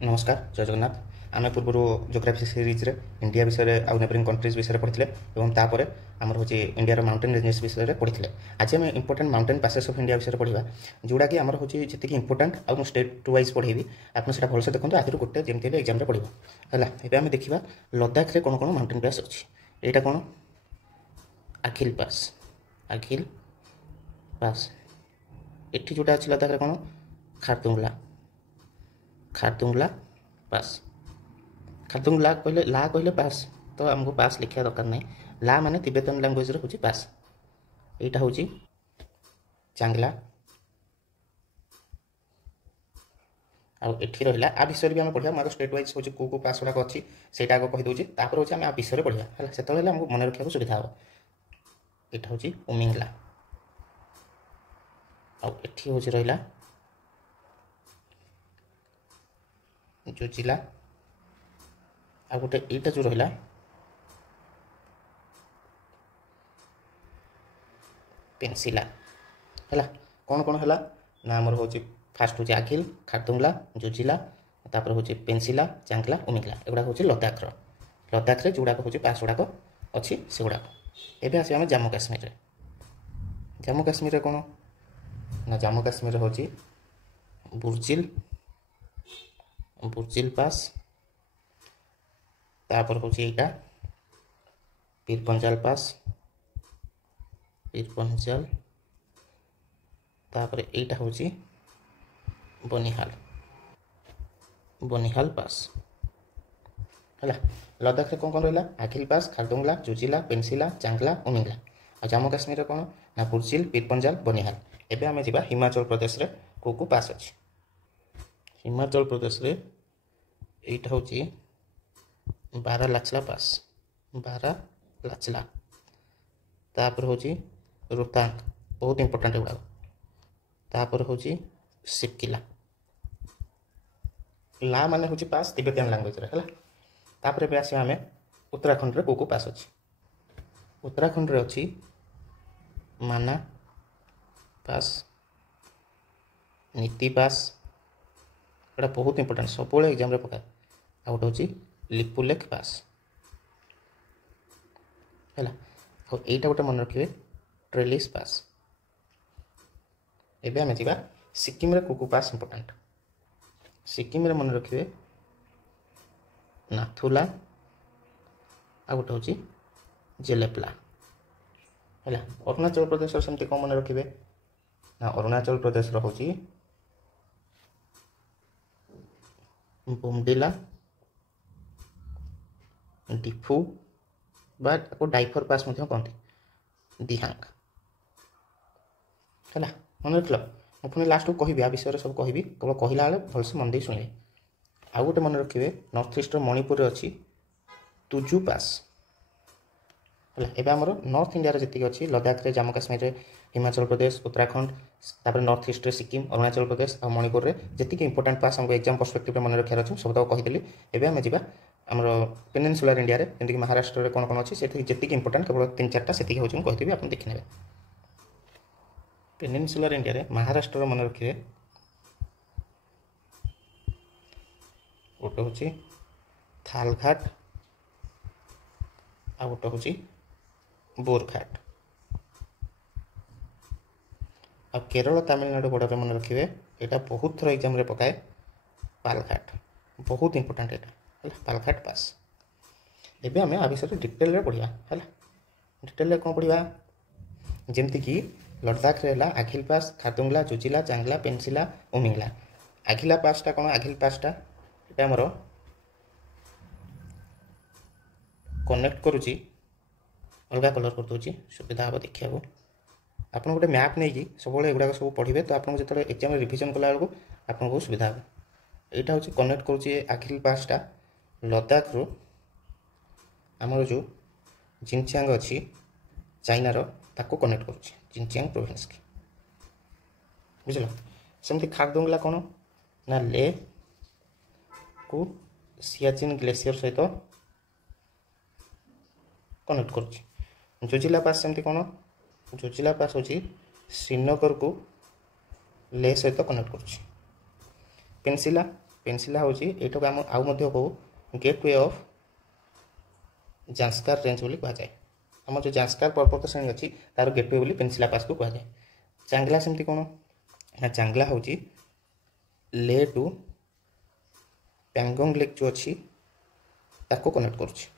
नमस्कार जय जगन्नाथ। आम पूर्व जोग्राफी सीरीज रे इंडिया विषय आउ नेबरिंग कंट्रीज विषय पढ़ी और तापर आमर हूँ इंडिया माउंटेन रेंजेस विषय पढ़ी। आज आम important mountain passes of India विषय पढ़ा जोड़ा कि आमर हूँ जी इंपोर्टेंट आउ स्टेट वाइज पढ़ेबी आपने से भलसे देखो आखिर गोटे जमी एग्जाम पढ़ो है। एवं आम देखा लद्दाख रे कौन कौन माउंटेन पास अच्छी। यहाँ कौन आखिल पास, आखिल पास एटी जोटा अच्छी लद्दाख कौन खारदुंगला, खारदुंगला पास। खारदुंगला कहले ला कहले पास तो आमको पास लिखा दरकार नहीं। ला माने तिब्बतन लैंग्वेज रे पास। यहाँ हूँ चांगला आठी रहा आ विषय भी आम पढ़ा। मोर स्टेट वाइज हूँ कौ पास गुड़ाक अच्छी से आगे कहीदे तापर हूँ आम आ विषय पढ़ा है से आमको मन रखा सुविधा हम। यहाँ हूँ उमिंगला आठी हूँ रहा जोजिला आ गोटे यहाँ जो रहा पेंसिला है। कौन कौन है ना आमर हूँ फास्ट हूँ आखिल, खारदुंगला, जोजिला तापर हूँ पेंसिला, चांगला, उमिंगला एगुड़ा हूँ लद्दाख रे जोड़ाक हूँ पास गुड़ाक अच्छी से गुड़ाक। एवं आस जम्मू काश्मीर। जम्मू काश्मीर कौन ना जम्मू काश्मीर हूँ बुर्जिल, बुर्जिल पास तापर हूँ यहाँ पीरपंजाल पास, पीरपंजाल तापर यहाँ हूँ बनिहाल, बनिहाल पास है। लद्दाख कौन कौन रहा आखिल पास, खारदुंगला, जोजिला, पेंसिला, चांगला, उमिंगला। और जम्मू काश्मीर कौन ना बुर्जिल, पीरपंजाल, बनिहाल। एवं आम जा हिमाचल प्रदेश रे को पास अच्छी। हिमाचल प्रदेश रे यहाँ हूँ बारालाचला पास, बारालाचला तापर हूँ रोहतांग बहुत इंपोर्टेंट गुड़ा तापर हूँ सिपकिला। ला माने हूँ पास तिब्बतियन लैंग्वेज रे है। तापर भी आस आम उत्तराखंड रे को पास अच्छी। उत्तराखंड रे अच्छी माना पास, नीति पास एटा बहुत इंपोर्टेंट सब एग्जाम पकाए। आ गोटे हूँ लिपुलेख पास है। यहाँ गोटे मन रखिए ट्रेलिस पास। एवं आम जा सिक्किम रे को पास इंपोर्टेंट। सिक्किम रे मन रखिए नाथुला आ गोटे हूँ जेलेपला है। अरुणाचल प्रदेश सेमती कौन मन रखिए ना अरुणाचल प्रदेश हूँ बुमडिला, डिफू बा डाइफर पास कहते दिहांग है। मन रख मुझे पुणी लास्ट को कहि आ विषय सब कहि केवल कहला बेले भलसे मन दे शुणे। आउ गोटे मन रखिए नॉर्थ ईस्ट मणिपुर अच्छी तुजु पास है। एवं आमर नॉर्थ इंडिया जी अच्छी लद्दाख रे, जम्मू काश्मीर रे, हिमाचल प्रदेश, उत्तराखंड तापर नॉर्थ ईस्ट रे सिक्किम, अरुणाचल प्रदेश और मणिपुर रे जी इंपोर्टेंट पास हमको एग्जाम पर्सपेक्टिव मन रखार अच्छे सब कहीदेली। एवं आम जा आमर पेनिनसुलर इंडिया रे जमीक महाराष्ट्र रे कौन कौन अच्छी से जी इंपोर्टेंट केवल 3-4टा से हूँ कहीदेवी आप देखने। पेनिनसुलर इंडिया रे महाराष्ट्र मन रखिए गोटे हूँ थालघाट आ गोटे हूँ बोरघाट। आ केरल तमिलनाडु बॉर्डर मन रखिए यहाँ बहुत थर एग्जाम पकाए पालघाट बहुत इंपोर्टेंट यहाँ पालघाट पास। एवं आम आ विषय डिटेल पढ़ा है। डिटेल कौन पढ़ा जमती कि लद्दाख रे आखिल पास, खारदुंगला, जोजिला, चांगला, पेंसिला, उमिंगला। आखिला पासटा कौन आखिल पासटा ये आमर कनेक्ट करुच्ची अलग कलर कर दूसरी सुविधा हम देखा आप गोटे मैप नहीं सब एगुड़ा सब पढ़े तो आपको जो एग्जाम रिविजन कला बेलू आपको सुविधा हे। यहाँ हूँ कनेक्ट करुच्ची आखिल पासटा लद्दाख रू आमर जो जिनचांग अच्छी चाइनार ताको कनेक्ट करुच्ची जिनचांग प्रोविंस की बुझल। सेमती खारदुंगला कौन ना ले को सियाचिन ग्लेशियर सहित कनेक्ट करुच्ची। जोजिला पास सेमती कौन जोजिला पास हूँ श्रीनगर को ले सहित कनेक्ट करुच्ची। पेंसिला पेनसिला हूँ यू आम आउ कहू गेटवे ऑफ जांस्कार रेंज बोली कहुए आम जो जांस्कार पर्वत श्रेणी अच्छी तार गेटवे बोली पेनसिला पास को कहुए चांगला सेमती कौन ना चांगला हूँ ले टू पैंगोंग लेक जो अच्छी ताको कनेक्ट करुच्ची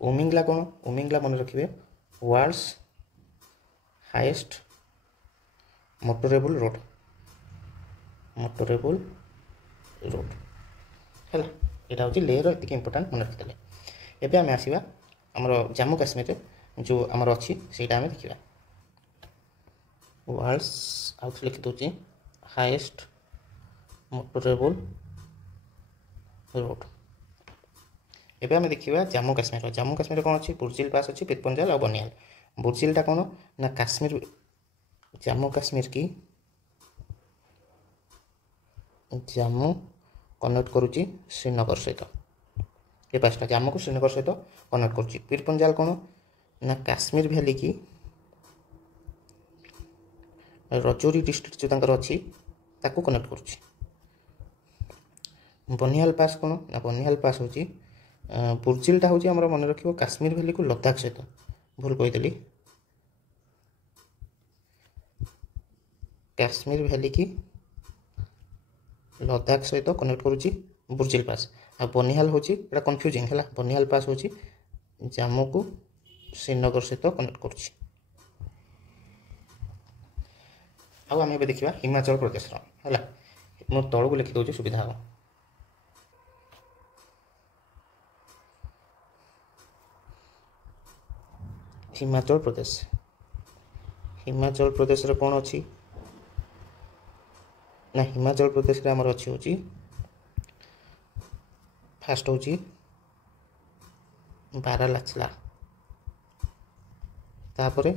उमिंगला कौन उमिंगला मन रखिए वर्ल्ड्स हाईएस्ट मोटरेबल रोड है यहाँ हूँ लेर ये इंपोर्टाट मन रखिदे एवं आम आसवा आमर जम्मू काश्मीर जो आमर अच्छी से आम देखा वर्ल्ड्स आउट लिखि दूसरी हाईएस्ट मोटरेबल रोड एवं आम देखा जम्मू काश्मीर कौन अच्छी बुर्जिल पास अच्छी पितपंजाल और बनियाल बुर्जिलटा कौन ना काश्मीर जम्मू काश्मीर की जम्मू कनेक्ट करुच्ची श्रीनगर सहित ये पाँचटा जम्मू को श्रीनगर सहित कनेक्ट करुच्ची पिरपंजाल कौन ना काश्मीर वैली की रजौरी डिस्ट्रिक्ट जो तंकर अच्छी ताकू कनेक्ट करुच्ची बनिहाल पास कौन ना बनिहाल पास हूँ बुर्जिलटा हूँ आम मन रखिए काश्मीर वैली को लद्दाख सहित भूल कहीदेली काश्मीर वैली की लद्दाख सहित कनेक्ट करुच्ची बुर्जिल पास आ बनिहाल हूँ यहाँ कन्फ्यूजिंग है बनिहाल पास हूँ जम्मू को श्रीनगर सहित कनेक्ट करुच्ची आम देखा हिमाचल प्रदेश है मो तल को लिखिदे सुविधा हम हिमाचल प्रदेश रे कौन अच्छी ना हिमाचल प्रदेश रे आमर अच्छी हूँ फास्ट हूँ बारालाचला तापरे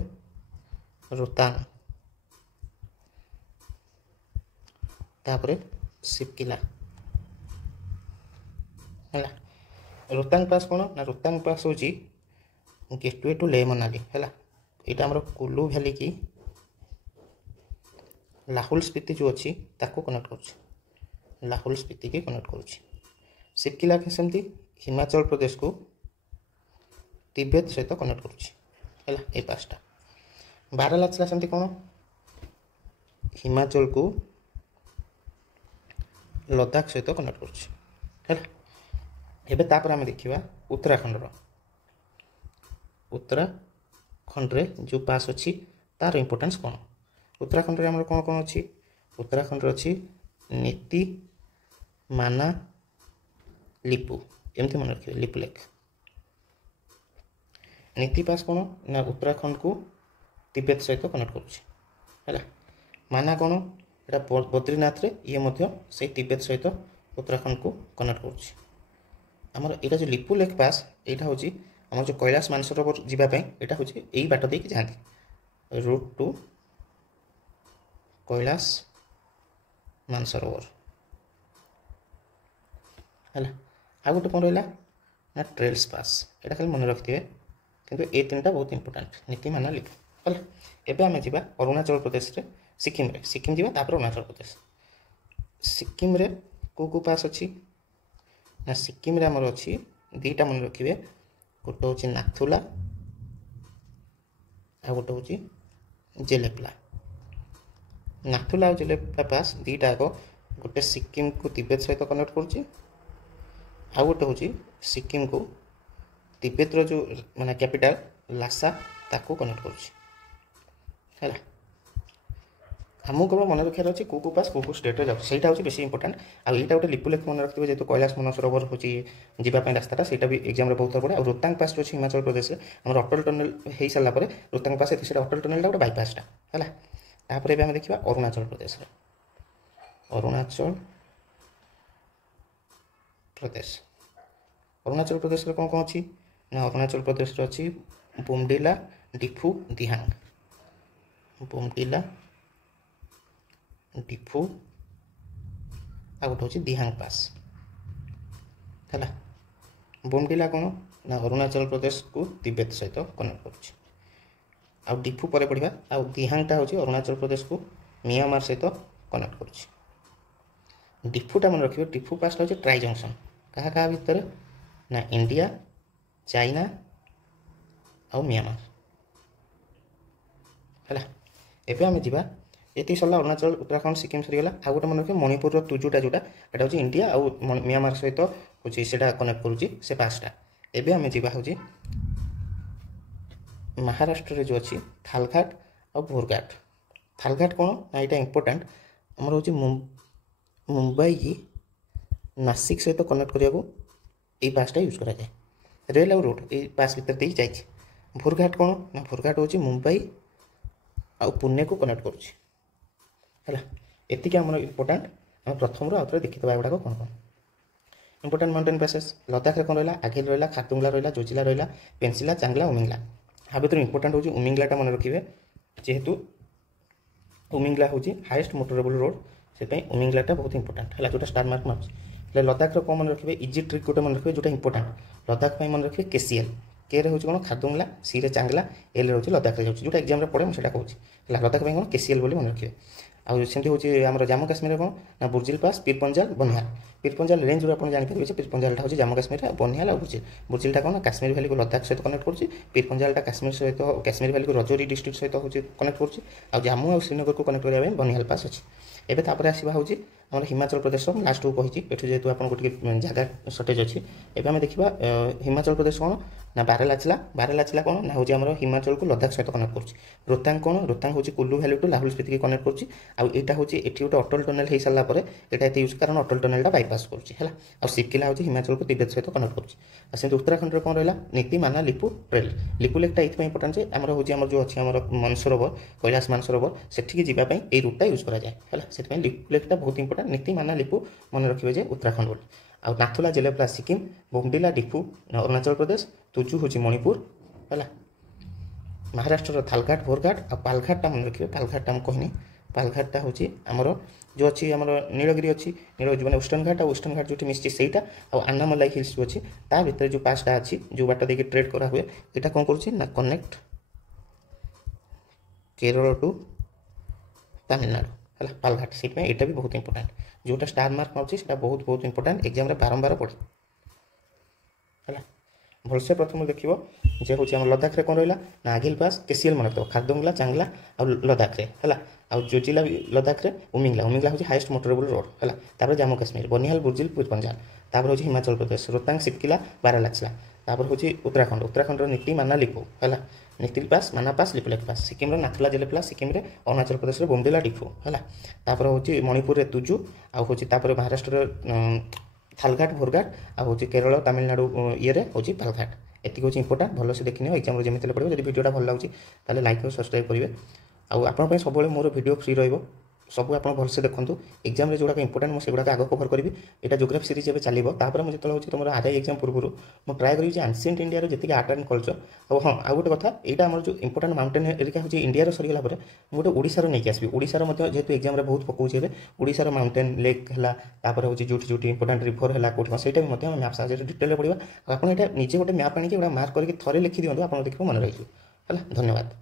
रोहतांग तापरे सिपकिला है रोहतांग पास कौन ना रोहतांग पास हूँ गेटवे टू ले मनाली है यहाँ आमर कुल्लू वैली की लाहौल स्पीति जो अच्छी ताको कनेक्ट करुच्ची लाहौल स्पीति की कनेक्ट करुच्ची सिपकिला के सेमती हिमाचल प्रदेश को तिब्बत सहित कनेक्ट करुच्ची है ये पाँचटा बारालाचला सेमती कौन हिमाचल को लद्दाख सहित कनेक्ट करुच्ची है एबे तापर आम देखा उत्तराखंड रे जो पास अच्छी तार इंपोर्टेंस कौन उत्तराखंड रे कौन कौन अच्छी उत्तराखंड अच्छी नीति माना लिपू एमती मन रखिए लिपू लेक नीति पास कौन ना उत्तराखंड को तिब्बत सहित कनेक्ट करुच्ची है माना कौन यहाँ बद्रीनाथ रे ये मध्य से तिब्बत सहित उत्तराखंड को कनेक्ट करुच्ची आमर यहाँ जो लिपू लेक पास यहाँ हूँ आम जो कैलाश मानसरोवर जावाई यहाँ हूँ यही बाट दे जाती रूट टू कैलाश मानसरोवर है आ गोटे कौन रहा ना ट्रेल्स पास यहाँ खाली मन रखिए किंतु ये तीन बहुत इंपोर्टाट नीति माना लिखो है एवं आम जा अरुणाचल प्रदेश रे सिक्किम जा अरुणाचल प्रदेश सिक्किम रे को पास अच्छी ना सिक्किम रे आमर अच्छी दीटा मन रखिए गोटे हूँ नाथुला आ गोटे हूँ जेलेपला नाथुला और जेलेपला पास दीटा आग गोटे सिक्किम को तिब्बत सहित कनेक्ट करुच्ची आ गोटे हूँ सिक्किम को तिब्बत रो जो माने कैपिटल लासा ताको कनेक्ट करुच्ची है आमको केवल मन रखार अच्छे को पास को स्टेट जाऊँ से बेस इंपोर्टाट आईटा गोटे लिपू लेक मन रखिए जेहतु कैलाश मानसरोवर हूँ जावाई रास्ता से एग्जाम बहुत थर पड़े और रोहतांग पास जो अच्छी हिमाचल प्रदेश में आम अटल टनल हो सारापर रोहतांग पास से अटल टनल गोटे बाईपासटा है तापर आम देखा अरुणाचल प्रदेश अरुणाचल प्रदेश कौन कौन अच्छी ना अरुणाचल प्रदेश अच्छी बुमडिला डिफू दिहांग बुमडिला डिफू आ गोटे हूँ दिहांग पास है बुमडिला कौन ना अरुणाचल प्रदेश को तिब्बत सहित कनेक्ट करुच्ची आ डिफू पर पढ़ा आ दिहांगटा हूँ अरुणाचल प्रदेश को म्यांमार सहित कनेक्ट करुच्ची डिफुटा मन रखिए डिफु पासटा हूँ ट्राई जंक्शन क्या क्या भितर ना इंडिया चाइना आउ म्यांमार है एवं आम जा ये सरला अरुणाचल उत्तराखंड सिक्किम सरीगला आउ गोटे मन रखिए मणिपुर तुजुटा जोटा यहाँ हूँ इंडिया आउ म्यांमार सहित हूँ से कनेक्ट करुच्ची से पासटा एवं आम जा हूँ महाराष्ट्र जो अच्छी थालघाट और भोरघाट थालघाट कौन ना यहाँ इंपोर्टाट आमर हूँ मुंबई की नासिक सहित कनेक्ट करने को ये पासटा यूज करा जाए रेल और रोड ये पास भीतर दे जाइए भोरघाट कौन ना भोरघाट हूँ मुंबई आ पुणे को कनेक्ट करुँच है आम इंपोर्टाट आम प्रथम आउे देखीदा गुड़ाक कौन कौन इंपोर्टाट माउंटेन पैसेज लद्दाख कौन रहा आगिल रहा खारदुंगला रहा जोजिला रहा पेंसिला चांगला उमिंगला आ भर इंपोर्टाट हूँ उमिंगलाटा मन रखिए जेहेतु उमिंगला हूँ हाईएस्ट मोटरेबल रोड से उमिंगलाटा बहुत इंपोर्टाट है जो स्टार मार्क मार्च लद्दाख कौन मन रखिए इजी ट्रिक गोटे मन रखिए जोटा इंपोर्टाट लद्दाख मन रखिए केसीएल के रे हूँ कौन खारदुंगला सी रे चांगला एल रे लद्दाख जाऊँगी जो एग्जाम पढ़े मुझे कहूँ लद्दाख कौन केसीएल बोली मन रखिए आमती हूँ आम जम्मू काश्मीर कौन ना बुर्जिल पास पीरपंजाल बनिहाल पीरपंजाल रेंज जो आप जानीपारे पीरपंजालटा हूँ जम्मू काश्मीर बनिहाल और बुर्जिल बुर्जिलटा कौन काश्मीर भैली को लद्दाख सहित कनेक्ट करुँच पीरपंजालटा काश्मीर सहित काश्मीर भैली को रजौरी डिस्ट्रिक्ट सहित हूँ कनेक्ट करुँच आ जम्मू और श्रीनगर को कनेक्ट करने बनिहाल पास अच्छी एवं तापर आसवा हूँ आम हिमाचल प्रदेश लास्ट को कही जेहतु आपको जगह सर्टेज अच्छी एवं आम देखा हिमाचल प्रदेश कौन ना बारेलाचिला कौन ना हूँ आम हिमाचल को लद्दाख सहित कनेक्ट करुँच रोहतांग कौन रोहतांग हूँ कुल्लू भैली टू लाहौल स्पीति कनेक्ट करुँच आईटा हूँ ये गोटे अटल टनेल हो सारा पर यहाँ यूज कारण अटल टनेलटा बाईपास करुँच और सिक्किला हूँ हिमाचल को तिब्बत सहित कनेक्ट करुँच सेमती उत्तराखंड कौन रहा नीति माना लिपु ट्रेल लिपु लेकटा ये इंपोर्टाट आमर हूँ आम जो अच्छी आम मानसरोवर कैलाश मानसरोवर सेठिकी जावाई ये रूटा यूज कराए है लिपु लेकटा बहुत इंपोर्टाट नीति माना लिपु मन रखिए उत्तराखंड बोली आ नाथुला जेलेप्ला सिक्किम बोमडिला डिफु अरुणाचल प्रदेश तुजु हूँ मणिपुर है महाराष्ट्र थालघाट भोरघाट आ पालघाटा मन रखिए पालघाटा हम कहनी पालघाटा हूँ आमर जो अच्छी आम नीलगिरी अच्छी नीलगिरी मैंने वेस्टर्न घाट और वेस्टर्न घाट जो मिसी सहीटा और आनामालाई हिल्स जो अच्छी ता भीतर जो पासटा अच्छी जो बाट देखिए ट्रेड करा हुए यहाँ कौन करुँच कनेक्ट केरल टू तमिलनाडु है पालघाट से यहाँ भी बहुत इंपोर्टाट जोटा स्टार मार्क मार्च बहुत बहुत इंपोर्टाट एग्जाम बारंबार पड़े है भलसे प्रथम देखो जे हूँ आम लद्दाख रे कौन रहा ना आगिल पास केसीएल मन रखो खारदुंगला चांगला और लद्दाख रे है आउ जोजिला लद्दाख रे उमिंगला उमिंगला हूँ हाईएस्ट मोटरेबल रोड है जम्मू काश्मीर बनिहाल बुर्जिल पीरपंजाल तापर हूँ हिमाचल प्रदेश रोहतांग सिक्किला बारालाचिला तापर हूँ उत्तराखंड उत्तराखंड नीति माना लिपु है नीति पास माना पास लिपुलेख पास सिक्किम नाथुला जेलेप्ला सिक्किम अरुणाचल प्रदेश बोमडिला डिफु है तापर हूँ मणिपुर तुजु आ हूँ महाराष्ट्र थालघाट भोरघाट आ हूँ केरल तमिलनाडु ये हूँ पालघाट एति हूँ इंपोर्टाट भलसे देखनी एग्जाम जमी पड़े जब वीडियोटा भल लगे ताले लाइक और सब्सक्राइब करेंगे आपन सब मोर वीडियो फ्री रही सब आप भलसे देखूँ एग्जाम जोड़ा इंपोर्टाट मुझे गुड़ा आग कभर करी यहाँ जोग्राफी सीरीज जब चलो तापर मुझे जो हूँ तुम आरआई एग्जाम पूर्व मुझे ट्राए करी एनसिएंट इंडिया जी आर्ट एंड कल्चर और हाँ आउ गोटे कथा यहाँ आम जो इंपोर्टाट माउंटेन एरिया हूँ इंडिया सरीगला गोटे ओडिशार नहीं आसबि ओडिशार जेहेतु एग्जाम बहुत पकाऊे ओडिशार माउंटेन लेक है हूँ जो इंपोर्टाट रिभर है कौट से मैप साहय डिटेल पढ़ा आप निजे गोटे मैप आनी मार्क करके थे लिखि दिखाँ आप देखिए मन रही है धन्यवाद।